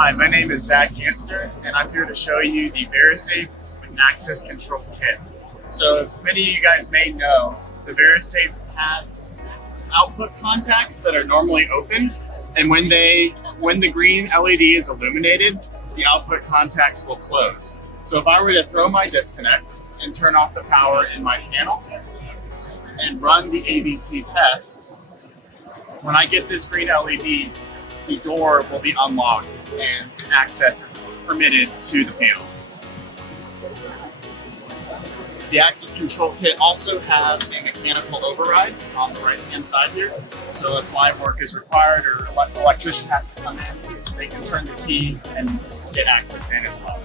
Hi, my name is Zach Ganster, and I'm here to show you the Verisafe access control kit. So as many of you guys may know, the Verisafe has output contacts that are normally open, and when the green LED is illuminated, the output contacts will close. So if I were to throw my disconnect and turn off the power in my panel and run the ABT test, when I get this green LED, the door will be unlocked and access is permitted to the panel. The access control kit also has a mechanical override on the right-hand side here. So if live work is required or electrician has to come in, they can turn the key and get access in as well.